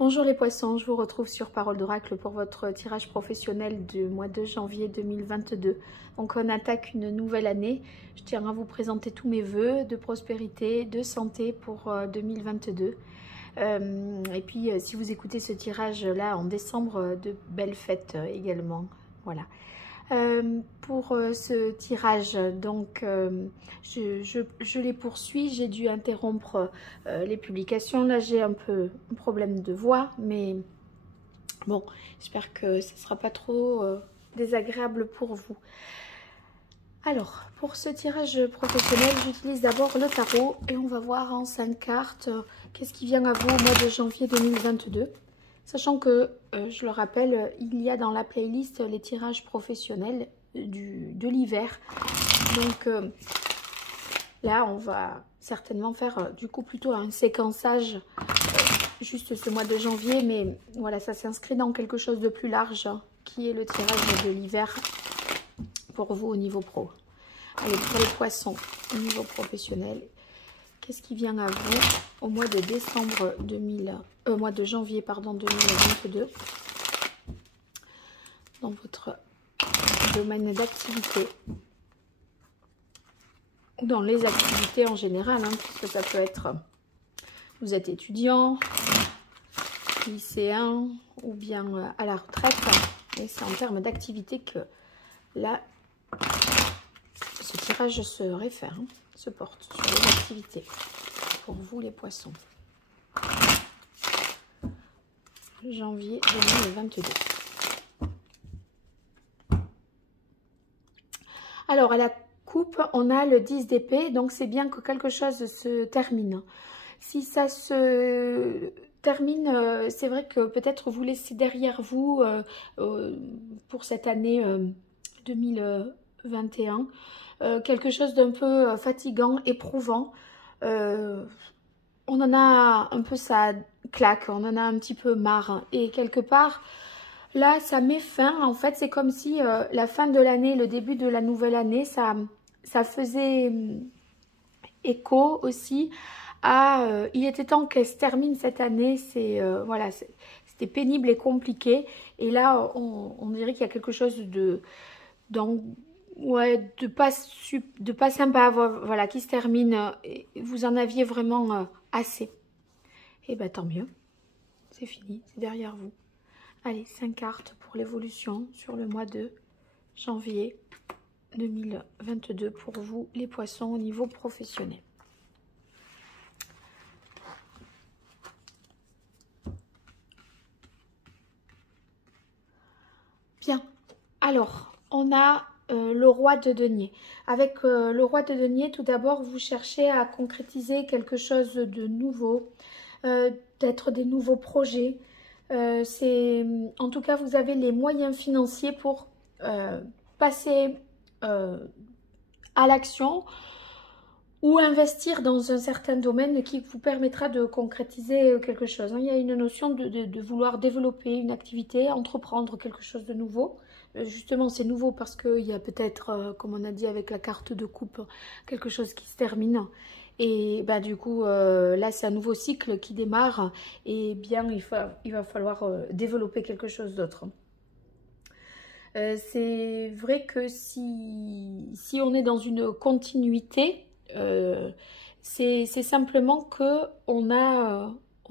Bonjour les poissons, je vous retrouve sur Parole d'Oracle pour votre tirage professionnel du mois de janvier 2022. Donc on attaque une nouvelle année. Je tiens à vous présenter tous mes vœux de prospérité, de santé pour 2022. Et puis si vous écoutez ce tirage là en décembre, de belles fêtes également. Voilà. Pour ce tirage, donc je les poursuis. J'ai dû interrompre les publications. Là j'ai un peu un problème de voix, mais bon, j'espère que ce ne sera pas trop désagréable pour vous. Alors, pour ce tirage professionnel, j'utilise d'abord le tarot et on va voir en 5 cartes qu'est-ce qui vient à vous au mois de janvier 2022. Sachant que, je le rappelle, il y a dans la playlist les tirages professionnels de l'hiver. Donc là, on va certainement faire du coup plutôt un séquençage juste ce mois de janvier. Mais voilà, ça s'inscrit dans quelque chose de plus large qui est le tirage de l'hiver pour vous au niveau pro. Allez, pour les poissons au niveau professionnel, qu'est-ce qui vient à vous au mois de décembre mois de janvier pardon 2022 dans votre domaine d'activité ou dans les activités en général, puisque ça peut être vous êtes étudiant, lycéen ou bien à la retraite, et c'est en termes d'activité que là ce tirage se réfère, se porte sur les activités pour vous les poissons. Janvier 2022. Alors à la coupe, on a le 10 d'épée, donc c'est bien que quelque chose se termine. Si ça se termine, c'est vrai que peut-être vous laissez derrière vous pour cette année 2021 quelque chose d'un peu fatigant, éprouvant. On en a un peu ça claque, on en a un petit peu marre. Et quelque part, là, ça met fin. En fait, c'est comme si la fin de l'année, le début de la nouvelle année, ça faisait écho aussi à il était temps qu'elle se termine cette année. Voilà, c'était pénible et compliqué. Et là, on dirait qu'il y a quelque chose de pas sympa, voilà, qui se termine. Et vous en aviez vraiment assez. Et bien tant mieux, c'est fini, c'est derrière vous. Allez, 5 cartes pour l'évolution sur le mois de janvier 2022 pour vous les poissons au niveau professionnel. Bien, alors on a le roi de denier. Avec le roi de denier, tout d'abord, vous cherchez à concrétiser quelque chose de nouveau, d'être des nouveaux projets. En tout cas, vous avez les moyens financiers pour passer à l'action ou investir dans un certain domaine qui vous permettra de concrétiser quelque chose. Il y a une notion de vouloir développer une activité, entreprendre quelque chose de nouveau. Justement, c'est nouveau parce qu'il y a peut-être, comme on a dit avec la carte de coupe, quelque chose qui se termine. Et bah, du coup, là, c'est un nouveau cycle qui démarre. Et bien, il va falloir développer quelque chose d'autre. C'est vrai que si on est dans une continuité, c'est simplement que on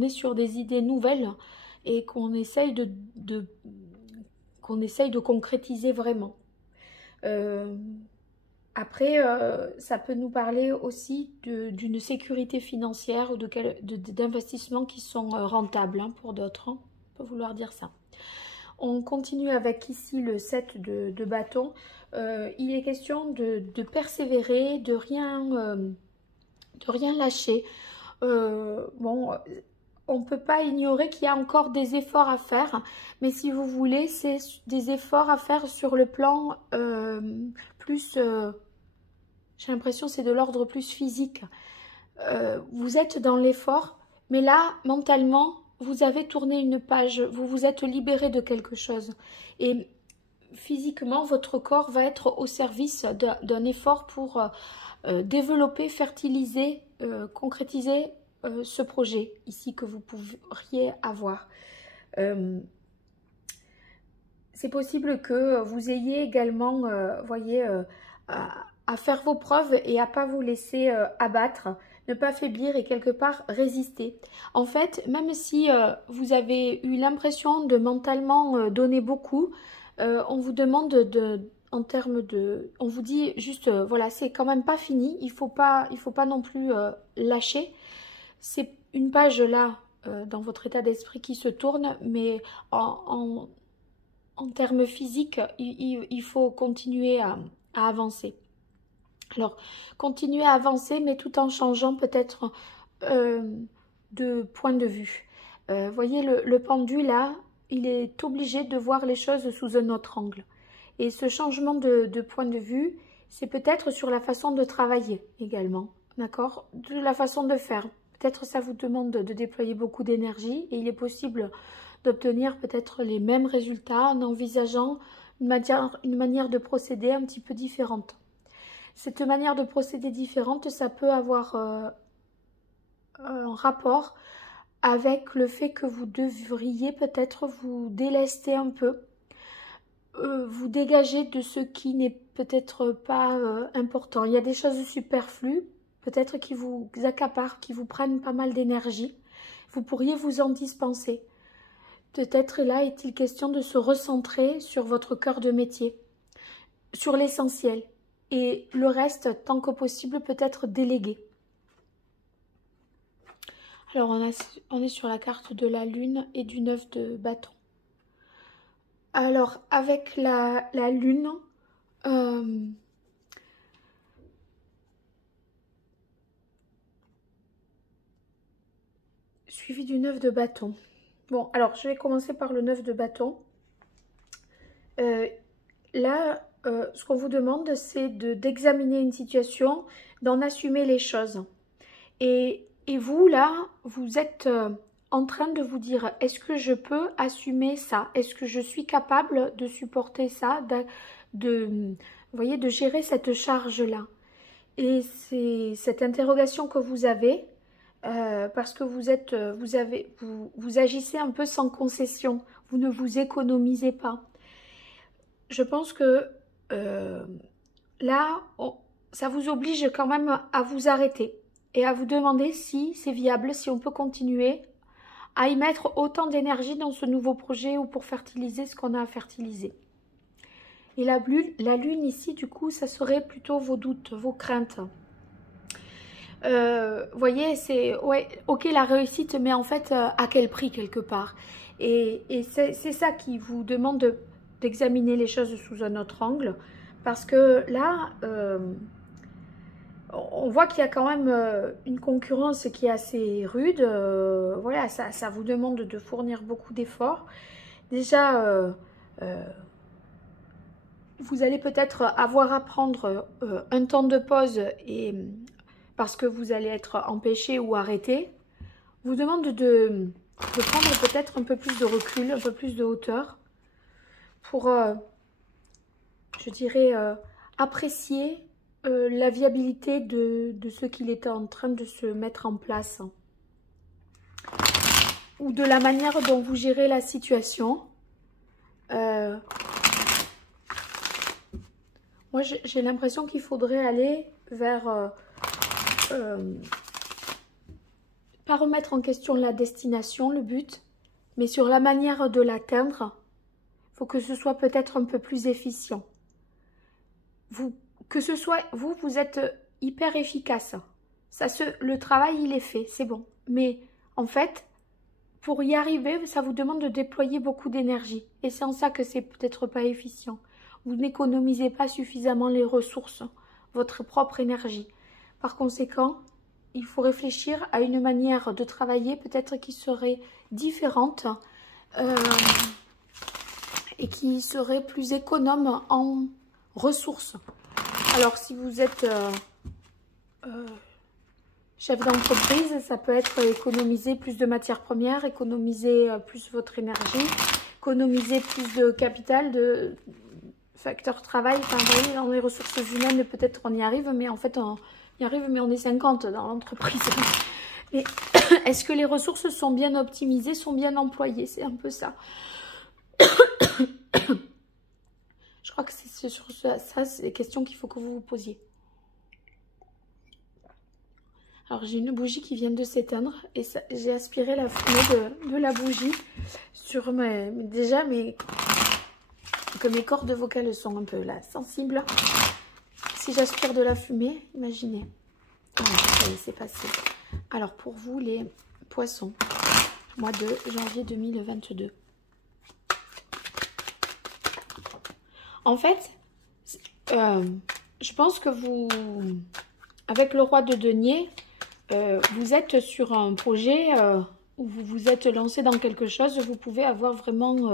est sur des idées nouvelles et qu'on essaye de concrétiser vraiment. Après, ça peut nous parler aussi d'une sécurité financière ou d'investissements qui sont rentables pour d'autres. On peut vouloir dire ça. On continue avec ici le 7 de bâton. Il est question de persévérer, de rien lâcher. Bon, on ne peut pas ignorer qu'il y a encore des efforts à faire, mais si vous voulez, c'est des efforts à faire sur le plan plus, j'ai l'impression c'est de l'ordre plus physique. Vous êtes dans l'effort, mais là, mentalement, vous avez tourné une page, vous vous êtes libéré de quelque chose. Et physiquement, votre corps va être au service d'un effort pour développer, fertiliser, concrétiser ce projet ici que vous pourriez avoir. C'est possible que vous ayez également, voyez, à faire vos preuves et à pas vous laisser abattre, ne pas faiblir et quelque part résister. En fait, même si vous avez eu l'impression de mentalement donner beaucoup, on vous demande en termes de, on vous dit juste, voilà, c'est quand même pas fini, il faut pas non plus lâcher. C'est une page là dans votre état d'esprit qui se tourne, mais en termes physiques, il faut continuer à avancer. Alors, continuer à avancer, mais tout en changeant peut-être de point de vue. Voyez, le pendu, là, il est obligé de voir les choses sous un autre angle. Et ce changement de point de vue, c'est peut-être sur la façon de travailler également, d'accord? De la façon de faire. Peut-être ça vous demande de déployer beaucoup d'énergie et il est possible d'obtenir peut-être les mêmes résultats en envisageant une manière de procéder un petit peu différente. Cette manière de procéder différente, ça peut avoir un rapport avec le fait que vous devriez peut-être vous délester un peu, vous dégager de ce qui n'est peut-être pas important. Il y a des choses superflues, peut-être qui vous accaparent, qui vous prennent pas mal d'énergie. Vous pourriez vous en dispenser. Peut-être là est-il question de se recentrer sur votre cœur de métier, sur l'essentiel. Et le reste, tant que possible, peut être délégué. Alors, on est sur la carte de la lune et du 9 de bâton. Alors, avec la lune, suivi du 9 de bâton. Bon, alors, je vais commencer par le 9 de bâton. Là, ce qu'on vous demande, c'est d'examiner une situation, d'en assumer les choses. Et vous, là, vous êtes en train de vous dire, est-ce que je peux assumer ça? Est-ce que je suis capable de supporter ça, vous voyez, de gérer cette charge-là? Et c'est cette interrogation que vous avez, parce que vous agissez un peu sans concession, vous ne vous économisez pas. Je pense que là, ça vous oblige quand même à vous arrêter et à vous demander si c'est viable, si on peut continuer à y mettre autant d'énergie dans ce nouveau projet ou pour fertiliser ce qu'on a à fertiliser. Et la lune ici, du coup, ça serait plutôt vos doutes, vos craintes. Voyez, c'est ouais, ok la réussite, mais en fait, à quel prix quelque part? Et c'est ça qui vous demande d'examiner les choses sous un autre angle, parce que là, on voit qu'il y a quand même une concurrence qui est assez rude. Voilà, ça vous demande de fournir beaucoup d'efforts. Déjà, vous allez peut-être avoir à prendre un temps de pause et parce que vous allez être empêché ou arrêté. Je vous demande de prendre peut-être un peu plus de recul, un peu plus de hauteur pour, je dirais, apprécier la viabilité de ce qu'il est en train de se mettre en place ou de la manière dont vous gérez la situation. Moi, j'ai l'impression qu'il faudrait aller vers... pas remettre en question la destination, le but, mais sur la manière de l'atteindre, il faut que ce soit peut-être un peu plus efficient. Que ce soit vous êtes hyper efficace. Le travail, il est fait, c'est bon. Mais en fait, pour y arriver, ça vous demande de déployer beaucoup d'énergie. Et c'est en ça que c'est peut-être pas efficient. Vous n'économisez pas suffisamment les ressources, votre propre énergie. Par conséquent, il faut réfléchir à une manière de travailler peut-être qui serait différente et qui serait plus économe en ressources. Alors, si vous êtes chef d'entreprise, ça peut être économiser plus de matières premières, économiser plus votre énergie, économiser plus de capital, de facteur travail. Enfin, vous voyez, dans les ressources humaines, peut-être on y arrive, mais en fait, on y arrive, mais on est 50 dans l'entreprise. Mais est-ce que les ressources sont bien optimisées, sont bien employées? C'est un peu ça. Je crois que c'est sur ça, c'est les questions qu'il faut que vous vous posiez. Alors, j'ai une bougie qui vient de s'éteindre et j'ai aspiré la fumée de la bougie sur déjà que mes cordes vocales sont un peu là sensibles. Si j'aspire de la fumée, imaginez. Voilà, ça y est, c'est passé. Alors, pour vous, les poissons, mois de janvier 2022. En fait, je pense que vous, avec le roi de denier, vous êtes sur un projet où vous vous êtes lancé dans quelque chose. Vous pouvez avoir vraiment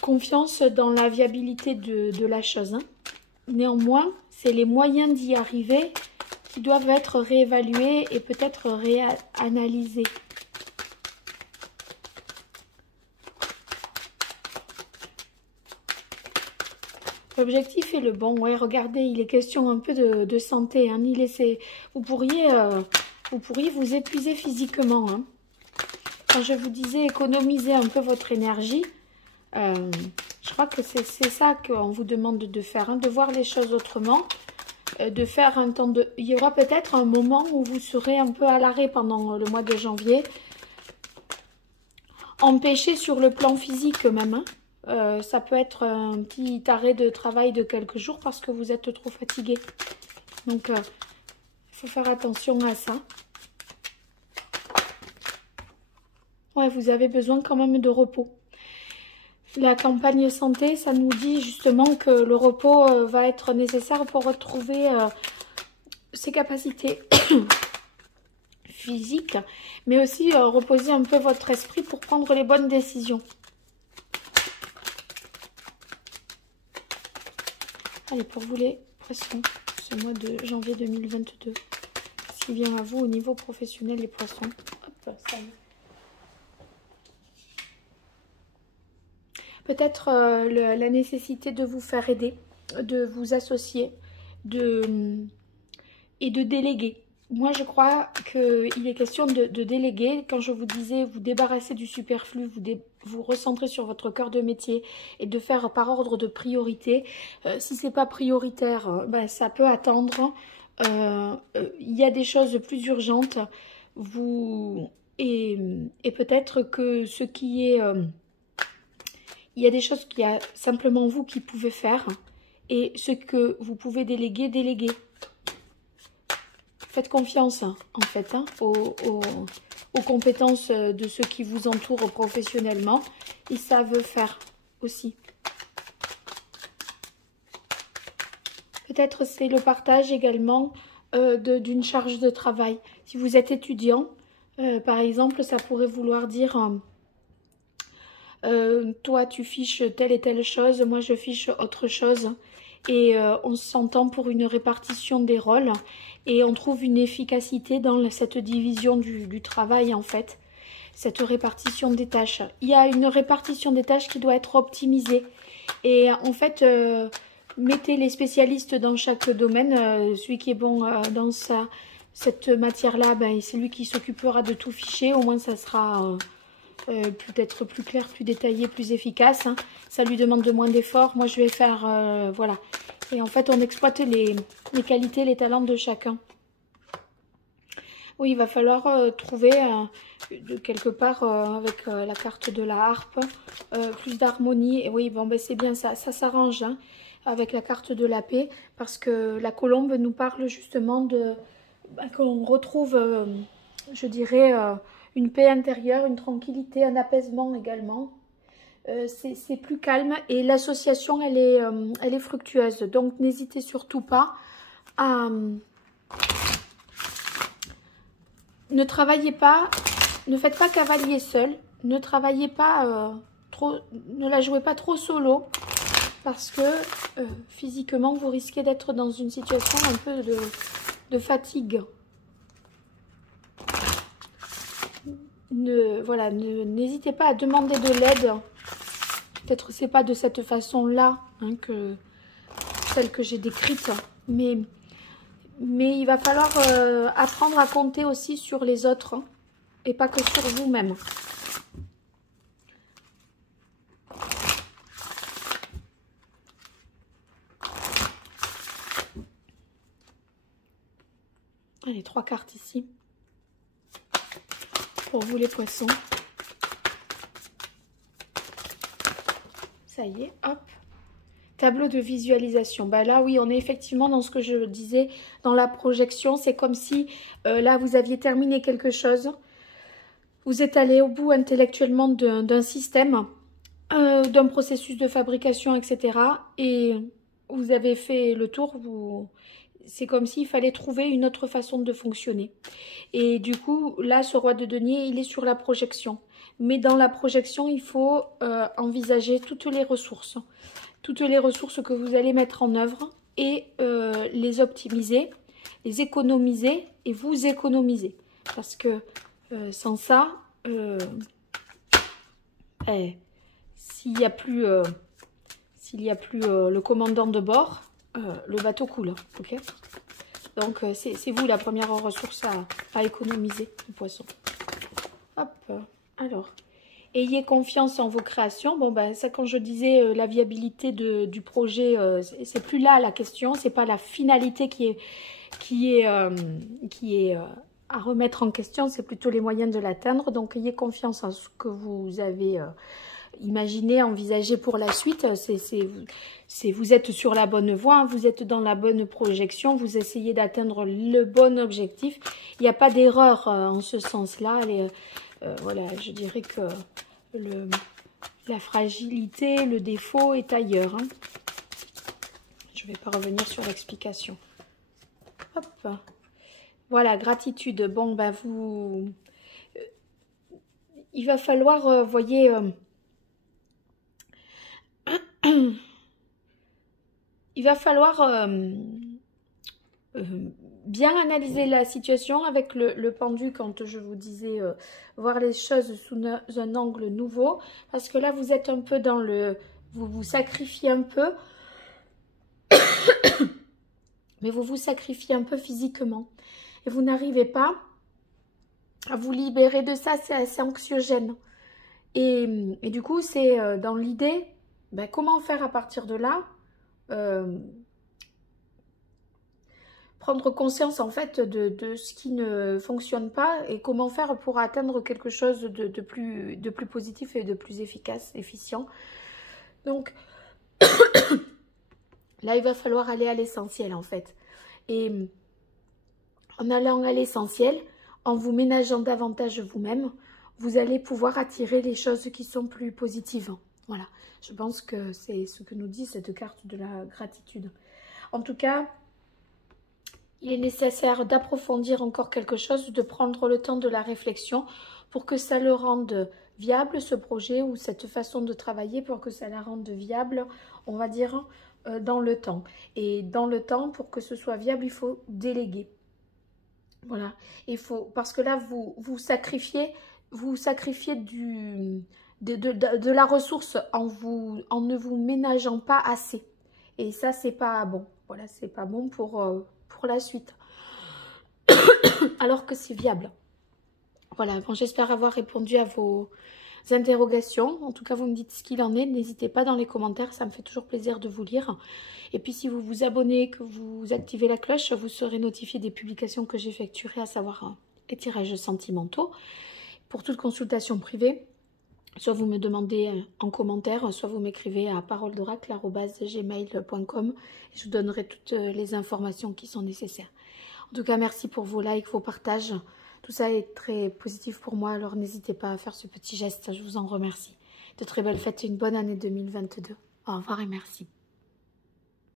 confiance dans la viabilité de la chose. Hein. Néanmoins, c'est les moyens d'y arriver qui doivent être réévalués et peut-être réanalysés. L'objectif est le bon. Ouais, regardez, il est question un peu de santé. Hein. Vous pourriez vous épuiser physiquement. Hein. Quand je vous disais économiser un peu votre énergie, je crois que c'est ça qu'on vous demande de faire. Hein, de voir les choses autrement. De faire un temps de... Il y aura peut-être un moment où vous serez un peu à l'arrêt pendant le mois de janvier. Empêché sur le plan physique même. Hein. Ça peut être un petit arrêt de travail de quelques jours parce que vous êtes trop fatigué. Donc, il faut faire attention à ça. Ouais, vous avez besoin quand même de repos. La campagne santé, ça nous dit justement que le repos va être nécessaire pour retrouver ses capacités physiques, mais aussi reposer un peu votre esprit pour prendre les bonnes décisions. Allez, pour vous les poissons, ce mois de janvier 2022, ce qui vient à vous au niveau professionnel, les poissons. Hop, ça y est. Peut-être la nécessité de vous faire aider, de vous associer et de déléguer. Moi, je crois qu'il est question de déléguer. Quand je vous disais vous débarrasser du superflu, vous recentrer sur votre cœur de métier et de faire par ordre de priorité. Si ce n'est pas prioritaire, ben, ça peut attendre. Il y a des choses plus urgentes. Et peut-être que ce qui est... il y a des choses qu'il y a simplement vous qui pouvez faire. Et ce que vous pouvez déléguer, déléguer. Faites confiance, en fait, hein, aux compétences de ceux qui vous entourent professionnellement. Ils savent faire aussi. Peut-être c'est le partage également d'une charge de travail. Si vous êtes étudiant, par exemple, ça pourrait vouloir dire... toi tu fiches telle et telle chose, moi je fiche autre chose. Et on s'entend pour une répartition des rôles et on trouve une efficacité dans cette division du travail en fait, cette répartition des tâches. Il y a une répartition des tâches qui doit être optimisée et en fait mettez les spécialistes dans chaque domaine, celui qui est bon dans cette matière-là, ben, c'est lui qui s'occupera de tout ficher, au moins ça sera... peut-être plus clair, plus détaillé, plus efficace. Hein. Ça lui demande de moins d'efforts. Moi, je vais faire... voilà. Et en fait, on exploite les qualités, les talents de chacun. Oui, il va falloir trouver quelque part avec la carte de la harpe plus d'harmonie. Et oui, bon, ben, c'est bien ça. Ça s'arrange hein, avec la carte de la paix parce que la colombe nous parle justement de... qu'on retrouve, je dirais... une paix intérieure, une tranquillité, un apaisement également. C'est plus calme et l'association, elle est fructueuse. Donc, n'hésitez surtout pas à... ne travaillez pas, ne faites pas cavalier seul. Ne travaillez pas trop, ne la jouez pas trop solo. Parce que physiquement, vous risquez d'être dans une situation un peu de fatigue. Voilà, n'hésitez pas à demander de l'aide. Peut-être c'est pas de cette façon-là hein, que celle que j'ai décrite, mais Mais il va falloir apprendre à compter aussi sur les autres, hein, et pas que sur vous-même. Allez, 3 cartes ici. Pour vous les poissons. Ça y est, hop. Tableau de visualisation. Bah là, oui, on est effectivement dans ce que je disais, dans la projection. C'est comme si, là, vous aviez terminé quelque chose. Vous êtes allé au bout intellectuellement d'un système, d'un processus de fabrication, etc. Et vous avez fait le tour. C'est comme s'il fallait trouver une autre façon de fonctionner. Et du coup, là, ce roi de denier, il est sur la projection. Mais dans la projection, il faut envisager toutes les ressources que vous allez mettre en œuvre et les optimiser, les économiser et vous économiser. Parce que sans ça, s'il n'y a plus, le commandant de bord, le bateau coule. Ok, donc c'est vous la première ressource à économiser, le poisson. Hop, alors... Ayez confiance en vos créations. Bon, ben, ça, quand je disais la viabilité du projet, c'est plus là la question. C'est pas la finalité qui est à remettre en question. C'est plutôt les moyens de l'atteindre. Donc, ayez confiance en ce que vous avez imaginé, envisagé pour la suite. Vous êtes sur la bonne voie. Hein, vous êtes dans la bonne projection. Vous essayez d'atteindre le bon objectif. Il n'y a pas d'erreur en ce sens-là. Voilà, je dirais que la fragilité, le défaut est ailleurs. Hein. Je ne vais pas revenir sur l'explication. Hop. Voilà, gratitude. Bon, ben vous... il va falloir, voyez... il va falloir... bien analyser la situation avec le pendu quand je vous disais voir les choses sous un angle nouveau, parce que là vous êtes un peu dans vous vous sacrifiez un peu mais vous vous sacrifiez un peu physiquement et vous n'arrivez pas à vous libérer de ça. C'est assez anxiogène et du coup c'est dans l'idée comment faire à partir de là, prendre conscience en fait de ce qui ne fonctionne pas et comment faire pour atteindre quelque chose de plus positif et de plus efficace, efficient. Donc là il va falloir aller à l'essentiel en fait. Et en allant à l'essentiel, en vous ménageant davantage vous-même, vous allez pouvoir attirer les choses qui sont plus positives. Voilà, je pense que c'est ce que nous dit cette carte de la gratitude. En tout cas, il est nécessaire d'approfondir encore quelque chose, de prendre le temps de la réflexion pour que ça le rende viable, ce projet ou cette façon de travailler, pour que ça la rende viable, on va dire, dans le temps. Et dans le temps, pour que ce soit viable, il faut déléguer. Voilà, parce que là, vous sacrifiez de la ressource en ne vous ménageant pas assez. Et ça, c'est pas bon. Voilà, c'est pas bon pour la suite. Alors que c'est viable. Voilà, bon, j'espère avoir répondu à vos interrogations. En tout cas, vous me dites ce qu'il en est. N'hésitez pas dans les commentaires, ça me fait toujours plaisir de vous lire. Et puis, si vous vous abonnez, que vous activez la cloche, vous serez notifié des publications que j'effectuerai, à savoir les tirages sentimentaux. Pour toute consultation privée, soit vous me demandez en commentaire, soit vous m'écrivez à paroledoracle@gmail.com et je vous donnerai toutes les informations qui sont nécessaires. En tout cas, merci pour vos likes, vos partages. Tout ça est très positif pour moi, alors n'hésitez pas à faire ce petit geste, je vous en remercie. De très belles fêtes et une bonne année 2022. Au revoir et merci.